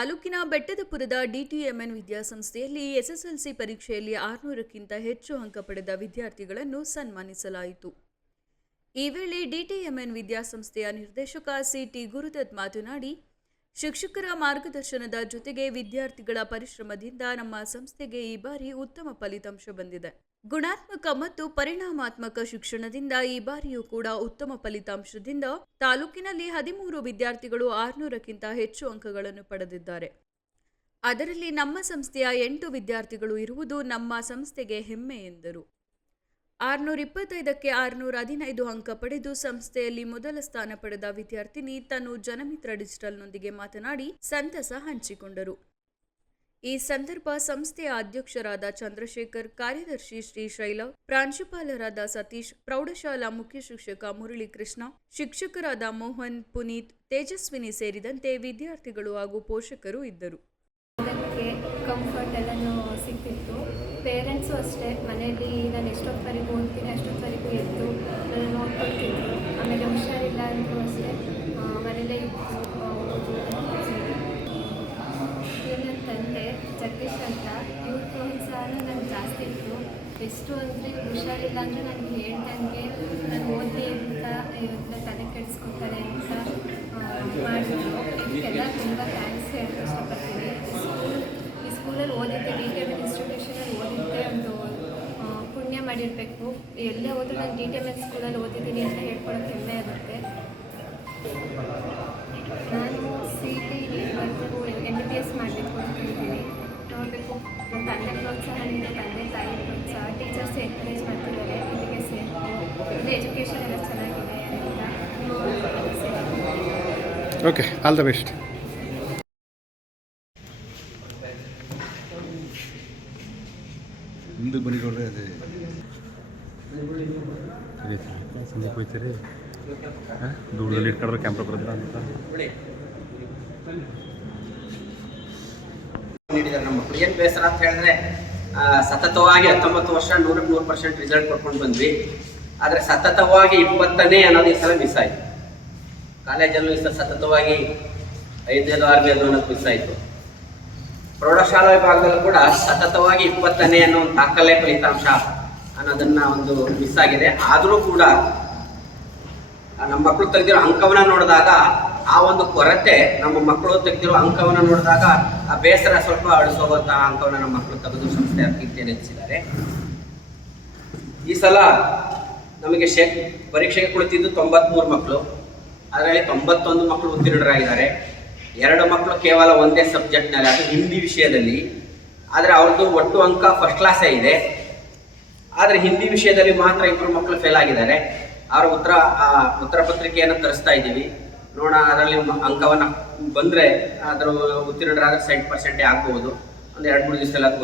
ತಾಲೂಕಿನ ಬೆಟ್ಟದಪುರದ ಡಿಟಿಎಂಎನ್ ವಿದ್ಯಾಸಂಸ್ಥೆಯಲ್ಲಿ ಎಸ್ಎಸ್ಎಲ್ಸಿ ಪರೀಕ್ಷೆಯಲ್ಲಿ ಆರುನೂರಕ್ಕಿಂತ ಹೆಚ್ಚು ಅಂಕ ಪಡೆದ ವಿದ್ಯಾರ್ಥಿಗಳನ್ನು ಸನ್ಮಾನಿಸಲಾಯಿತು. ಈ ವೇಳೆ ಡಿಟಿಎಂಎನ್ ವಿದ್ಯಾಸಂಸ್ಥೆಯ ನಿರ್ದೇಶಕ ಸಿಟಿ ಗುರುದತ್ ಮಾತನಾಡಿ, ಶಿಕ್ಷಕರ ಮಾರ್ಗದರ್ಶನದ ಜೊತೆಗೆ ವಿದ್ಯಾರ್ಥಿಗಳ ಪರಿಶ್ರಮದಿಂದ ನಮ್ಮ ಸಂಸ್ಥೆಗೆ ಈ ಬಾರಿ ಉತ್ತಮ ಫಲಿತಾಂಶ ಬಂದಿದೆ. ಗುಣಾತ್ಮಕ ಮತ್ತು ಪರಿಣಾಮಾತ್ಮಕ ಶಿಕ್ಷಣದಿಂದ ಈ ಬಾರಿಯೂ ಕೂಡ ಉತ್ತಮ ಫಲಿತಾಂಶದಿಂದ ತಾಲೂಕಿನಲ್ಲಿ ಹದಿಮೂರು ವಿದ್ಯಾರ್ಥಿಗಳು ಆರುನೂರಕ್ಕಿಂತ ಹೆಚ್ಚು ಅಂಕಗಳನ್ನು ಪಡೆದಿದ್ದಾರೆ. ಅದರಲ್ಲಿ ನಮ್ಮ ಸಂಸ್ಥೆಯ ಎಂಟು ವಿದ್ಯಾರ್ಥಿಗಳು ಇರುವುದು ನಮ್ಮ ಸಂಸ್ಥೆಗೆ ಹೆಮ್ಮೆ ಎಂದರು. ಆರುನೂರ ಇಪ್ಪತ್ತೈದಕ್ಕೆ ಆರುನೂರ ಹದಿನೈದು ಅಂಕ ಪಡೆದು ಸಂಸ್ಥೆಯಲ್ಲಿ ಮೊದಲ ಸ್ಥಾನ ಪಡೆದ ವಿದ್ಯಾರ್ಥಿನಿ ತನು ಜನಮಿತ್ರ ಡಿಜಿಟಲ್ನೊಂದಿಗೆ ಮಾತನಾಡಿ ಸಂತಸ ಹಂಚಿಕೊಂಡರು. ಈ ಸಂದರ್ಭ ಸಂಸ್ಥೆಯ ಅಧ್ಯಕ್ಷರಾದ ಚಂದ್ರಶೇಖರ್, ಕಾರ್ಯದರ್ಶಿ ಶ್ರೀಶೈಲ ಪ್ರಾಂಶುಪಾಲರಾದ ಸತೀಶ್, ಪ್ರೌಢಶಾಲಾ ಮುಖ್ಯ ಶಿಕ್ಷಕ ಮುರಳಿ ಕೃಷ್ಣ ಶಿಕ್ಷಕರಾದ ಮೋಹನ್, ಪುನೀತ್, ತೇಜಸ್ವಿನಿ ಸೇರಿದಂತೆ ವಿದ್ಯಾರ್ಥಿಗಳು ಹಾಗೂ ಪೋಷಕರು ಇದ್ದರು. ಕಂಫರ್ಟ್ ಎಲ್ಲನೂ ಸಿಗ್ತಿತ್ತು ಪೇರೆಂಟ್ಸು ಅಷ್ಟೇ, ಮನೆಯಲ್ಲಿ ನಾನು ಎಷ್ಟೊತ್ತವರೆಗೂ ಓದ್ತೀನಿ, ಅಷ್ಟೊತ್ತವರೆಗೂ ಎದ್ದು ನನ್ನ ನೋಡ್ಕೊಳ್ತಿದ್ರು. ಆಮೇಲೆ ಹುಷಾರಿಲ್ಲ ಅಂದರೂ ಅಷ್ಟೇ ಮನೇಲೇ ಪ್ರೋತ್ಸಾಹನೂ ನನಗೆ ಜಾಸ್ತಿ ಇತ್ತು. ಎಷ್ಟು ಅಂದರೆ ಹುಷಾರಿಲ್ಲ ಅಂದರೆ ನನಗೆ ಹೇಳ್ದಂಗೆ ನಾನು ಓದಿ ಅಂತ ಇವ್ರನ್ನ ತಲೆ ಕೆಡಿಸ್ಕೊತಾರೆ ಅಂತ ಮಾಡಿದ್ರು. ಇದಕ್ಕೆಲ್ಲ ತುಂಬ ಥ್ಯಾಂಕ್ಸ್ ಹೇಳಕ್ಕೆ ಇಷ್ಟಪಡ್ತೀನಿ. ಸ್ಕೂಲ್ ಈ ಸ್ಕೂಲಲ್ಲಿ ಓದಿದ್ದೆ ಡಿ ಟಿ ಎಂ ಇನ್ಸ್ಟಿಟ್ಯೂಷನಲ್ಲಿ ಓದಿದ್ದೆ ಒಂದು ಪುಣ್ಯ ಮಾಡಿರಬೇಕು. ಎಲ್ಲೇ ಹೋದ್ರೂ ನಾನು ಡಿ ಟಿ ಎಂ ಎಸ್ ಸ್ಕೂಲಲ್ಲಿ ಓದಿದ್ದೀನಿ ಅಂತ ಹೇಳ್ಕೊಳಕ್ಕೆ ಓಕೆ ಆಲ್ ದ ಬೆಸ್ಟ್ ಮುಂದಕ್ಕೆ ಬನ್ನಿಕೊಡ್ರೆ ಅದೇ. ಸಂಜೆ ಹೋಯ್ತೀರಿ ದೂರದಲ್ಲಿ ಇಟ್ಕೊಂಡ್ರೆ ಕ್ಯಾಮ್ರಾ ಅಂತ. ನೀಡಿದ್ದಾರೆ ನಮ್ಮ ಏನು ಬೇಸರ ಅಂತ ಹೇಳಿದ್ರೆ ಸತತವಾಗಿ ಹತ್ತೊಂಬತ್ತು ವರ್ಷ ನೂರಕ್ಕೆ ನೂರು ಪರ್ಸೆಂಟ್ ರಿಸಲ್ಟ್ ಕೊಡ್ಕೊಂಡು ಬಂದ್ವಿ. ಆದರೆ ಸತತವಾಗಿ ಇಪ್ಪತ್ತನೇ ಅನ್ನೋದು ಈ ಸಲ ಮಿಸ್ ಆಯಿತು. ಕಾಲೇಜಲ್ಲೂ ಸಲ ಸತತವಾಗಿ ಐದನೇದು ಆರನೇದು ಅನ್ನೋದು ಮಿಸ್ ಆಯಿತು ಪ್ರೌಢಶಾಲಾ ವಿಭಾಗದಲ್ಲೂ ಕೂಡ ಸತತವಾಗಿ ಇಪ್ಪತ್ತನೇ ಅನ್ನೋ ಒಂದು ದಾಖಲೆ ಫಲಿತಾಂಶ ಅನ್ನೋದನ್ನ ಒಂದು ಮಿಸ್ ಆಗಿದೆ ಆದರೂ ಕೂಡ ನಮ್ಮ ಮಕ್ಕಳು ತೆಗೆದಿರೋ ಅಂಕವನ್ನ ನೋಡಿದಾಗ ಆ ಒಂದು ಕೊರತೆ ನಮ್ಮ ಮಕ್ಕಳು ತೆಗೆದಿರೋ ಅಂಕವನ್ನ ನೋಡಿದಾಗ ಆ ಬೇಸರ ಸ್ವಲ್ಪ ಅಳಿಸೋವಂತಹ ಅಂಕವನ್ನ ನಮ್ಮ ಮಕ್ಕಳು ತೆಗೆದು ಸಂಸ್ಥೆ ಕೀರ್ತಿಯನ್ನು ಹೆಚ್ಚಿದ್ದಾರೆ ಈ ಸಲ ನಮಗೆ ಶೇ, ಪರೀಕ್ಷೆಗೆ ಕುಳಿತಿದ್ದು ತೊಂಬತ್ಮೂರು ಮಕ್ಕಳು ಅದರಲ್ಲಿ ತೊಂಬತ್ತೊಂದು ಮಕ್ಕಳು ಉತ್ತೀರ್ಣರಾಗಿದ್ದಾರೆ. ಎರಡು ಮಕ್ಕಳು ಕೇವಲ ಒಂದೇ ಸಬ್ಜೆಕ್ಟ್ನಲ್ಲಿ, ಅದು ಹಿಂದಿ ವಿಷಯದಲ್ಲಿ. ಆದರೆ ಅವ್ರದ್ದು ಒಟ್ಟು ಅಂಕ ಫಸ್ಟ್ ಕ್ಲಾಸೇ ಇದೆ. ಆದರೆ ಹಿಂದಿ ವಿಷಯದಲ್ಲಿ ಮಾತ್ರ ಇಬ್ಬರು ಮಕ್ಕಳು ಫೇಲ್ ಆಗಿದ್ದಾರೆ. ಅವರ ಉತ್ತರ ಉತ್ತರ ಪತ್ರಿಕೆಯನ್ನು ತರಿಸ್ತಾ ಇದ್ದೀವಿ. ನೋಡೋಣ ಅದರಲ್ಲಿ ಅಂಕವನ್ನು ಬಂದರೆ ಅದರ ಉತ್ತೀರ್ಣರಾದ್ರೆ ಸೆಂಟ್ ಪರ್ಸೆಂಟೇ ಆಗ್ಬೋದು. ಒಂದು ಎರಡು ಮೂರು ದಿವಸದಲ್ಲಿ ಅದು